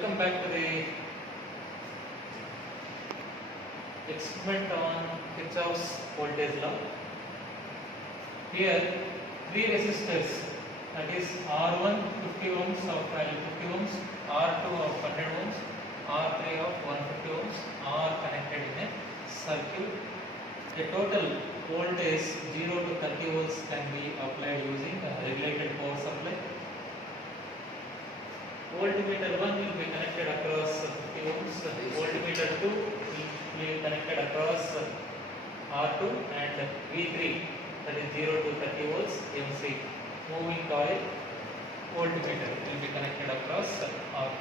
Welcome back to the experiment on Kirchhoff's voltage law. Here, three resistors, that is R1 50 ohms of value 50 ohms, R2 of 100 ohms, R3 of 150 ohms are connected in a circuit. A total voltage 0 to 30 volts can be applied using a regulated power supply. Voltmeter 1 will be connected across 50 ohms, voltmeter 2 will be connected across R2, and V3, that is 0 to 30 volts MC moving coil voltmeter will be connected across R3.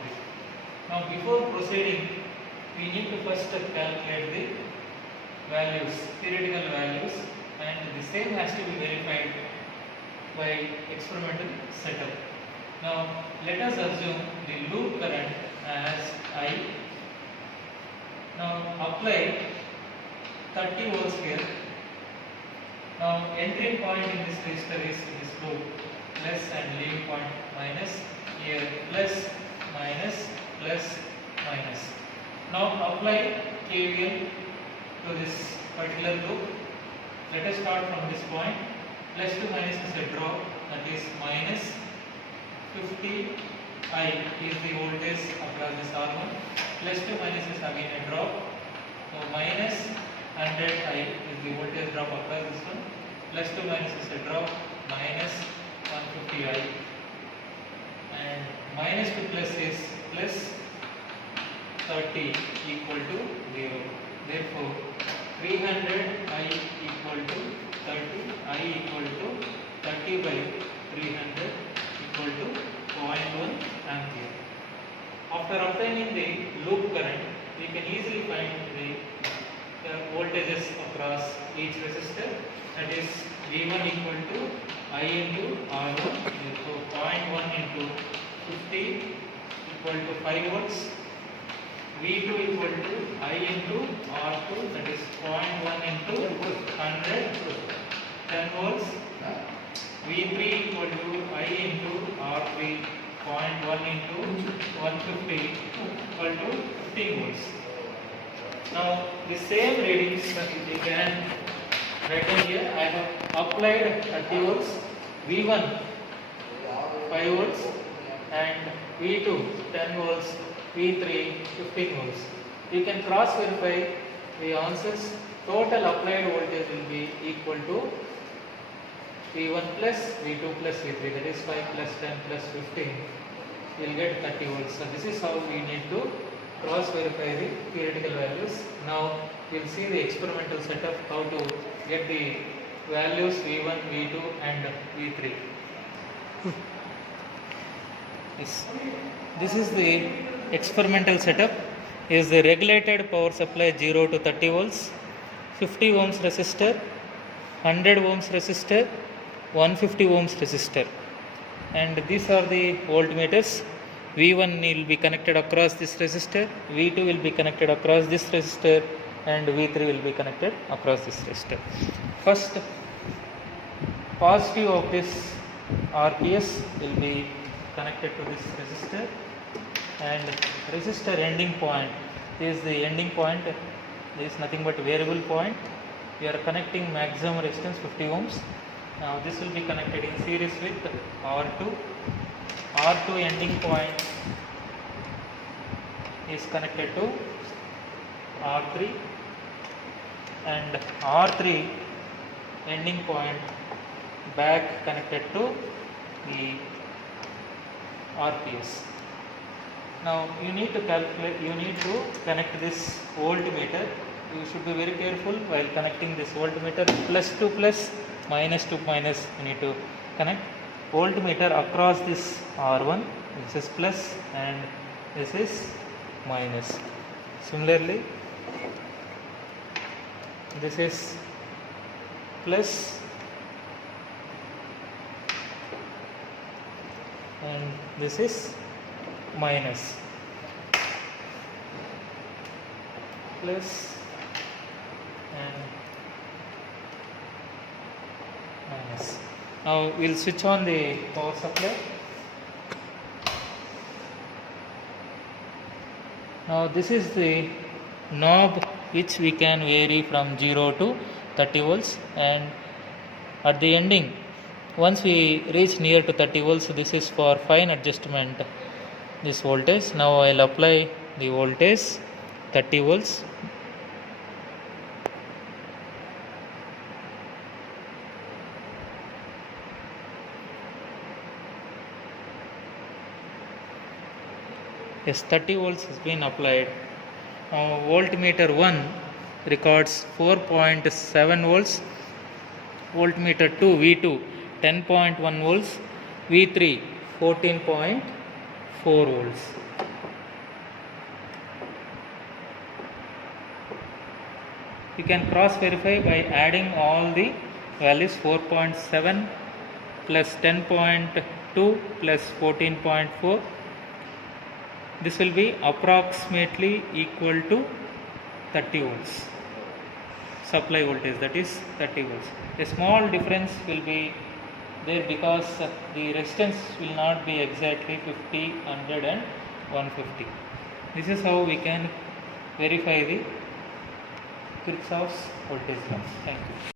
Now before proceeding, we need to first calculate the values, theoretical values, and the same has to be verified by experimental setup. Now let us assume the loop current as I. Now apply 30 volts here. Now entering point in this resistor is this loop plus, and leaving point minus. Here plus, minus, plus, minus. Now apply KVL to this particular loop. Let us start from this point. Plus to minus is a drop, that is minus 50 I is the voltage across this R1. Plus to minus is again a drop. So minus 100 I is the voltage drop across this one. Plus to minus is a drop, minus 150 I. And minus to plus is plus 30 equal to 0. Therefore, 300 I equal to 30, I equal to 30 by 300 equal to 0.1 ampere. After obtaining the loop current, we can easily find the voltages across each resistor. That is V1 equal to I into R1, so 0.1 into 50 equal to 5 volts. V2 equal to I into R2, that is 0.1 into 100, 10 volts. V3 equal to I into R3, 0.1 into 150 equal to 15 volts. Now the same readings you can write down here. I have applied 30 volts, V1 5 volts, and V2 10 volts, V3 15 volts. You can cross verify the answers. Total applied voltage will be equal to V1 plus V2 plus V3, that is 5 plus 10 plus 15. You will get 30 volts. So this is how we need to cross verify the theoretical values. Now we will see the experimental setup, how to get the values V1, V2 and V3. Yes. This is the experimental setup. Is the regulated power supply 0 to 30 volts, 50 ohms resistor, 100 ohms resistor, 150 ohms resistor, and these are the voltmeters. V1 will be connected across this resistor, V2 will be connected across this resistor, and V3 will be connected across this resistor. First, positive of this RPS will be connected to this resistor, and resistor ending point is the ending point. There is nothing but variable point. We are connecting maximum resistance 50 ohms. Now this will be connected in series with R2. R2 ending point is connected to R3, and R3 ending point back connected to the RPS. Now you need to connect this voltmeter. You should be very careful while connecting this voltmeter. Plus to plus, minus to minus, you need to connect voltmeter across this R1. This is plus and this is minus. Similarly, this is plus and this is minus. Plus and minus. Now we will switch on the power supply. Now this is the knob which we can vary from 0 to 30 volts, and at the ending, once we reach near to 30 volts, this is for fine adjustment, this voltage. Now I will apply the voltage 30 volts. Yes, 30 volts has been applied. Now voltmeter 1 records 4.7 volts, voltmeter 2 V2 10.1 volts, V3 14.4 volts. You can cross verify by adding all the values. 4.7 plus 10.2 plus 14.4. This will be approximately equal to 30 volts supply voltage, that is 30 volts. A small difference will be there because the resistance will not be exactly 50, 100 and 150. This is how we can verify the Kirchhoff's voltage law. Thank you.